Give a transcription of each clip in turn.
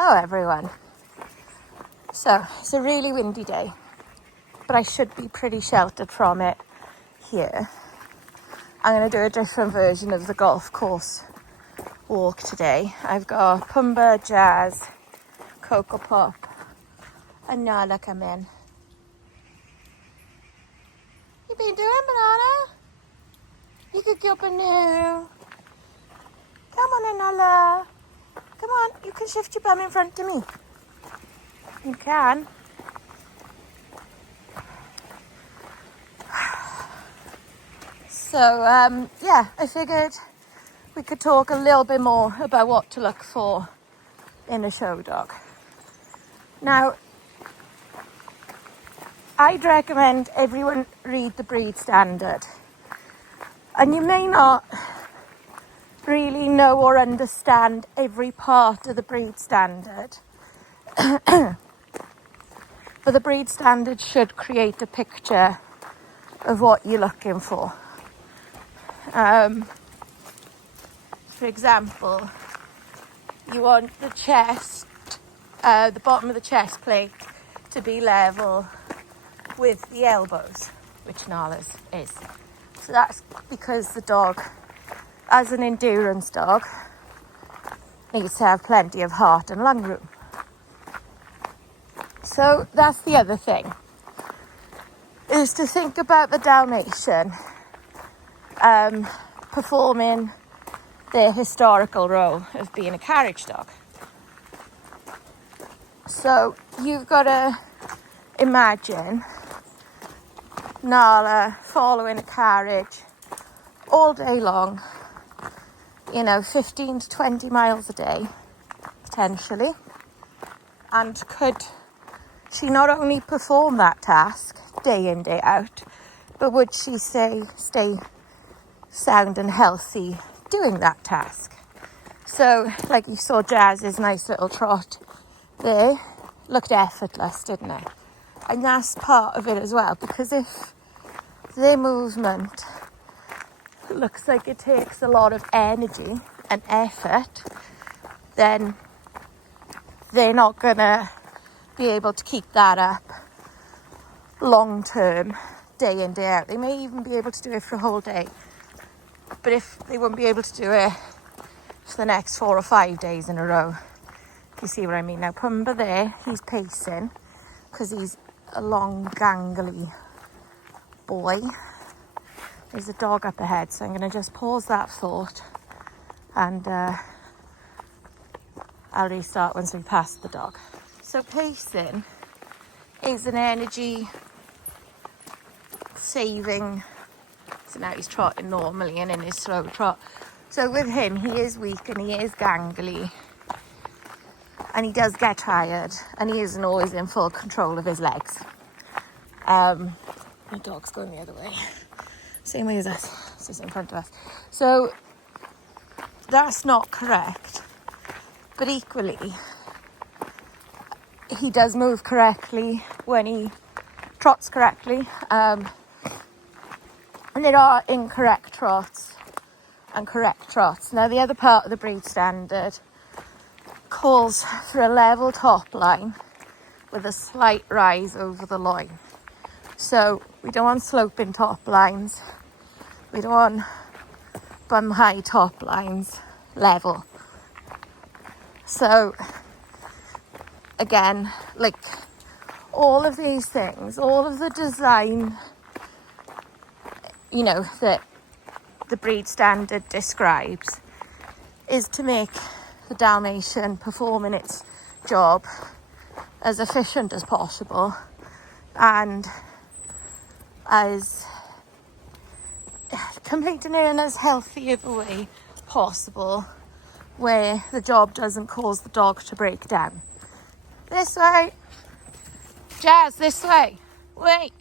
Hello everyone. So it's a really windy day, but I should be pretty sheltered from it here. I'm going to do a different version of the golf course walk today. I've got Pumba, Jazz, Coco Pop and Nala come in. You been doing, Banana? You could get up in there. Come on in, Nala. Come on, you can shift your bum in front of me. You can. So, I figured we could talk a little bit more about what to look for in a show dog. Now, I'd recommend everyone read the breed standard. And you may not really know or understand every part of the breed standard. But the breed standard should create a picture of what you're looking for. For example, you want the chest, the bottom of the chest plate to be level with the elbows, which Nala's is. So that's because the dog, as an endurance dog, needs to have plenty of heart and lung room. So that's the other thing, is to think about the Dalmatian performing their historical role of being a carriage dog. So you've got to imagine Nala following a carriage all day long, 15 to 20 miles a day, potentially. And could she not only perform that task day in, day out, but would she stay sound and healthy doing that task? So, like you saw Jazz's nice little trot there, looked effortless, didn't it? And that's part of it as well, because if their movement looks like it takes a lot of energy and effort, then they're not gonna be able to keep that up long term, day in, day out. They may even be able to do it for a whole day, but if they won't be able to do it for the next 4 or 5 days in a row. You see what I mean? Now Pumba there, he's pacing because he's a long gangly boy. There's a dog up ahead, so I'm going to just pause that thought and I'll restart once we pass the dog. So pacing is an energy saving. So now he's trotting normally and in his slow trot. So with him, he is weak and he is gangly. And he does get tired. And he isn't always in full control of his legs. The dog's going the other way. Same way as us. It's just in front of us. So that's not correct. But equally, he does move correctly when he trots correctly. And there are incorrect trots and correct trots. Now, the other part of the breed standard calls for a level top line with a slight rise over the loin. So we don't want sloping top lines. We don't want bum high top lines, level. So again, like all of these things, all of the design, that the breed standard describes is to make the Dalmatian performing its job as efficient as possible and as completing it in as healthy of a way possible, where the job doesn't cause the dog to break down. This way. Jazz, this way. Wait.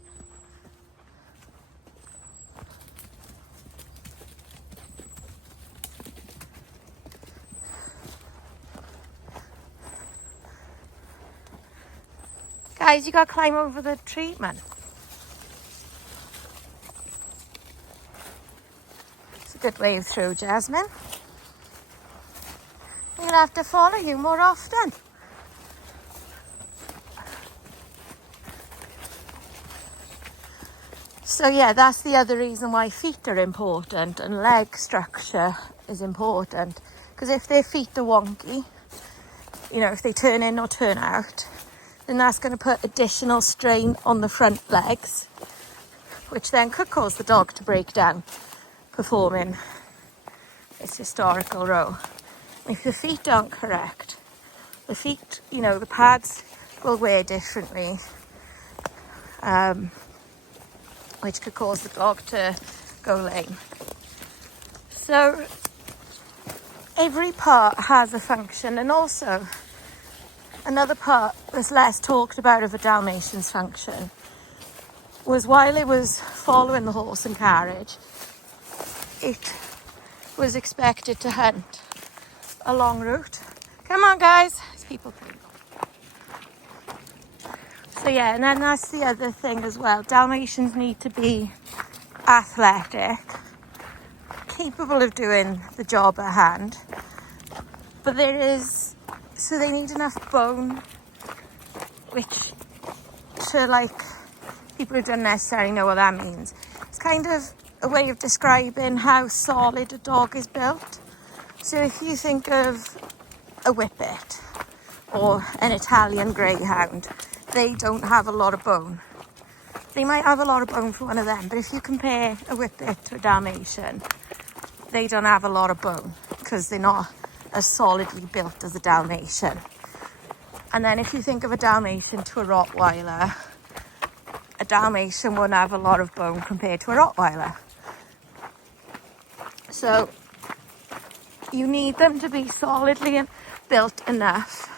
Guys, you gotta climb over the treatment. It's a good wave through, Jasmine. I'm gonna have to follow you more often. So yeah, that's the other reason why feet are important and leg structure is important. Because if their feet are wonky, you know, if they turn in or turn out, then that's going to put additional strain on the front legs, which then could cause the dog to break down performing its historical role. If the feet aren't correct, the feet, you know, the pads will wear differently, which could cause the dog to go lame. So every part has a function, and also another part that's less talked about of a Dalmatian's function was while it was following the horse and carriage, it was expected to hunt a long route. Come on, guys. There's people playing. So yeah, and then that's the other thing as well. Dalmatians need to be athletic, capable of doing the job at hand, but so they need enough bone, which to like people who don't necessarily know what that means. It's kind of a way of describing how solid a dog is built. So if you think of a whippet or an Italian greyhound, they don't have a lot of bone. They might have a lot of bone for one of them, but if you compare a whippet to a Dalmatian, they don't have a lot of bone because they're not as solidly built as a Dalmatian. And then if you think of a Dalmatian to a Rottweiler, a Dalmatian won't have a lot of bone compared to a Rottweiler. So you need them to be solidly built enough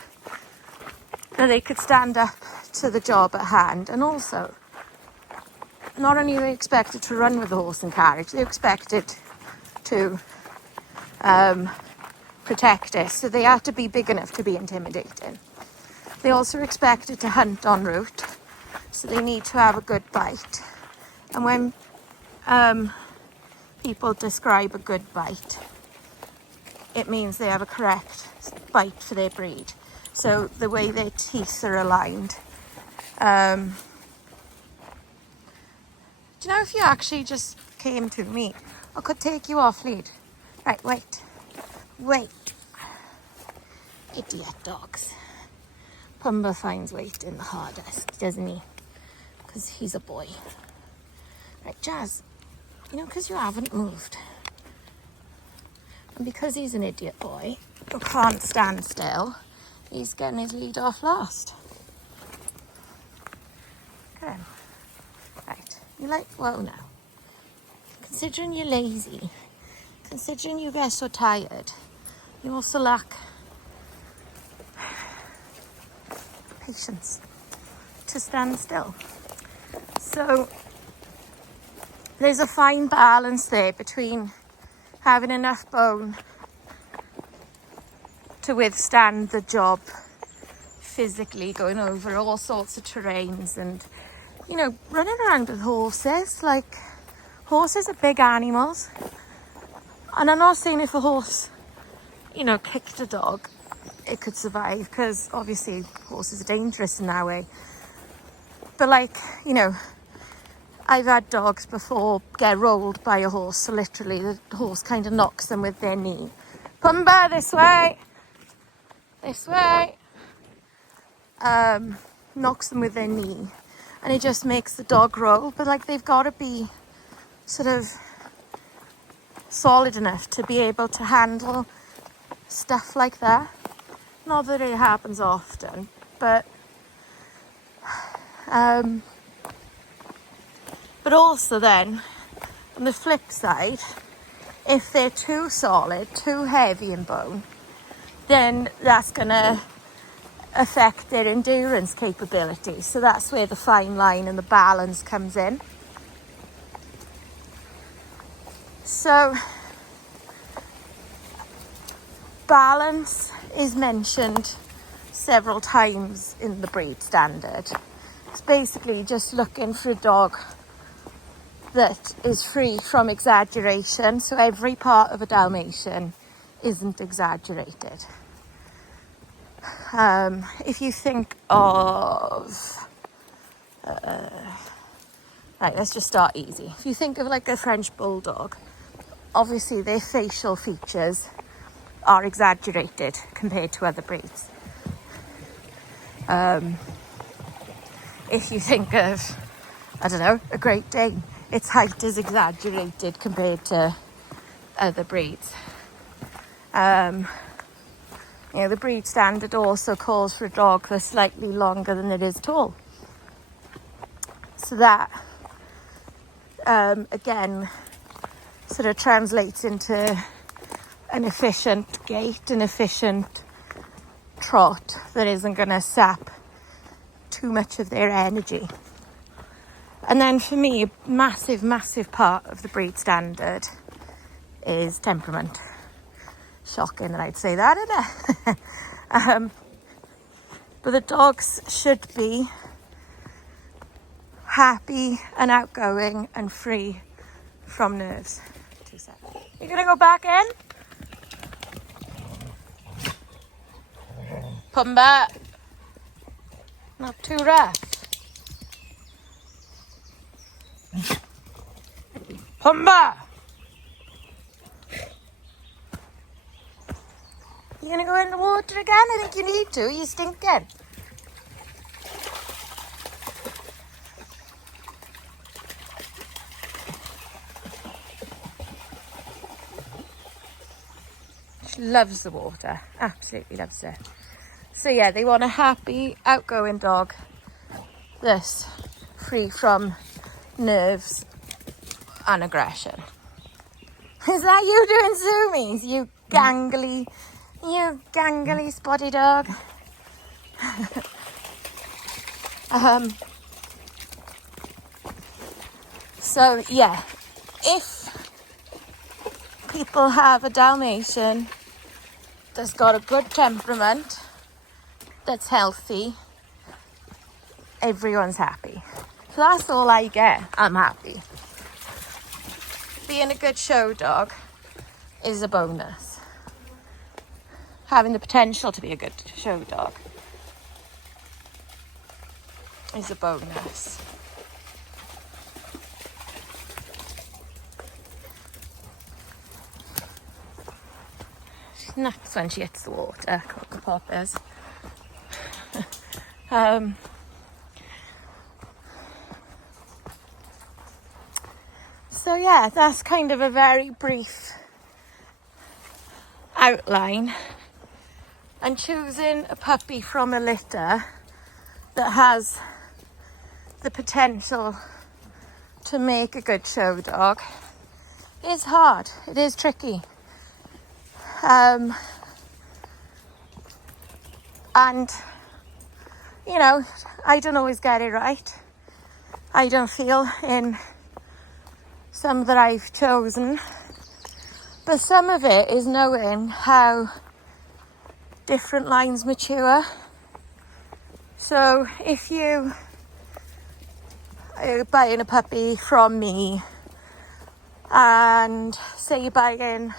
that they could stand up to the job at hand. And also, not only are they expected to run with the horse and carriage, they're expected to protect it. So they have to be big enough to be intimidating. They also are expected to hunt en route, so they need to have a good bite. And when people describe a good bite, it means they have a correct bite for their breed. So the way their teeth are aligned. Do you know, if you actually just came to me, I could take you off lead. Right, wait. Idiot dogs. Pumba finds waiting the hardest, doesn't he? Because he's a boy. Right, Jazz, you know, because you haven't moved. And because he's an idiot boy who can't stand still, he's getting his lead off last. Okay. Right, you like, well now, considering you're lazy, considering you get so tired, you also lack patience to stand still. So there's a fine balance there between having enough bone to withstand the job physically, going over all sorts of terrains and, you know, running around with horses. Like, horses are big animals, and I'm not saying if a horse, you know, kicked a dog, it could survive, because obviously horses are dangerous in that way. But like, you know, I've had dogs before get rolled by a horse, so literally the horse kind of knocks them with their knee. Pumba, this way. Knocks them with their knee, and it just makes the dog roll. But like, they've got to be sort of solid enough to be able to handle stuff like that. Not that it happens often, but also then, on the flip side, if they're too solid, too heavy in bone, then that's going to affect their endurance capability. So that's where the fine line and the balance comes in. So balance is mentioned several times in the breed standard. It's basically just looking for a dog that is free from exaggeration. So every part of a Dalmatian isn't exaggerated. If you think of Right, let's just start easy. If you think of like a French bulldog, obviously their facial features are exaggerated compared to other breeds. If you think of, I don't know, a Great Dane, its height is exaggerated compared to other breeds. The breed standard also calls for a dog that's slightly longer than it is tall. So that, again, sort of translates into an efficient gait, an efficient trot that isn't going to sap too much of their energy. And then for me, a massive, massive part of the breed standard is temperament. Shocking that I'd say that, isn't it? But the dogs should be happy and outgoing and free from nerves. 2 seconds. You're going to go back in? Pumba. Not too rough. Pumba. You gonna go in the water again? I think you need to. You're stinking. She loves the water. Absolutely loves it. So yeah, they want a happy, outgoing dog that's free from nerves and aggression. Is that you doing zoomies? You gangly spotty dog. So yeah, if people have a Dalmatian that's got a good temperament, that's healthy, everyone's happy. So that's all I get. I'm happy. Being a good show dog is a bonus. Having the potential to be a good show dog is a bonus. She's nuts when she hits the water, Coco Pop is. So yeah, that's kind of a very brief outline. And choosing a puppy from a litter that has the potential to make a good show dog is hard. It is tricky. And, you know, I don't always get it right. I don't feel in some that I've chosen. But some of it is knowing how different lines mature. So if you are buying a puppy from me and say you're buying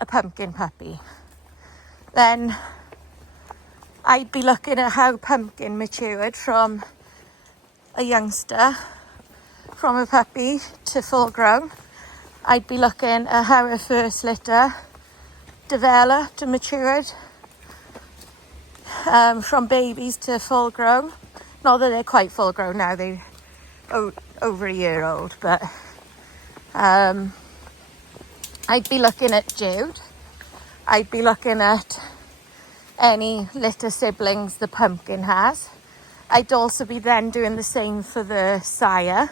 a pumpkin puppy, then I'd be looking at how pumpkin matured from a youngster, from a puppy to full grown. I'd be looking at how a first litter developed and matured from babies to full grown. Not that they're quite full grown now, they're over a year old, but I'd be looking at Jude. I'd be looking at any litter siblings the pumpkin has. I'd also be then doing the same for the sire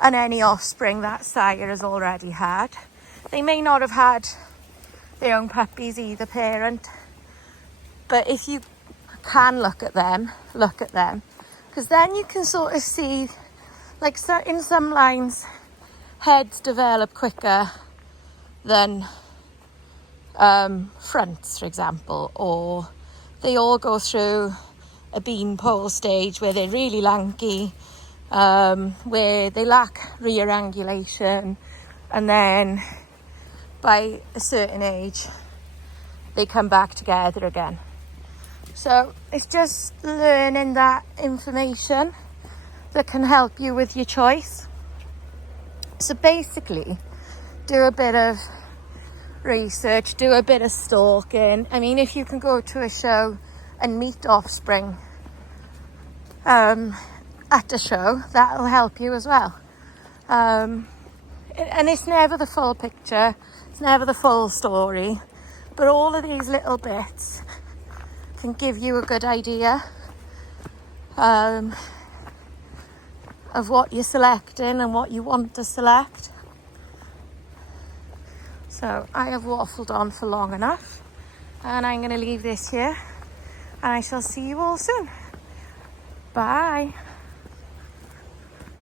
and any offspring that sire has already had. They may not have had their own puppies, either parent, but if you can look at them, because then you can sort of see, like, so in some lines heads develop quicker than fronts, for example, or they all go through a beanpole stage where they're really lanky, where they lack rear angulation, and then by a certain age they come back together again. So it's just learning that information that can help you with your choice. So basically, do a bit of research, do a bit of stalking. I mean, if you can go to a show and meet offspring at a show, that will help you as well. And it's never the full picture, it's never the full story, but all of these little bits can give you a good idea of what you're selecting and what you want to select. So I have waffled on for long enough, and I'm going to leave this here, and I shall see you all soon. Bye.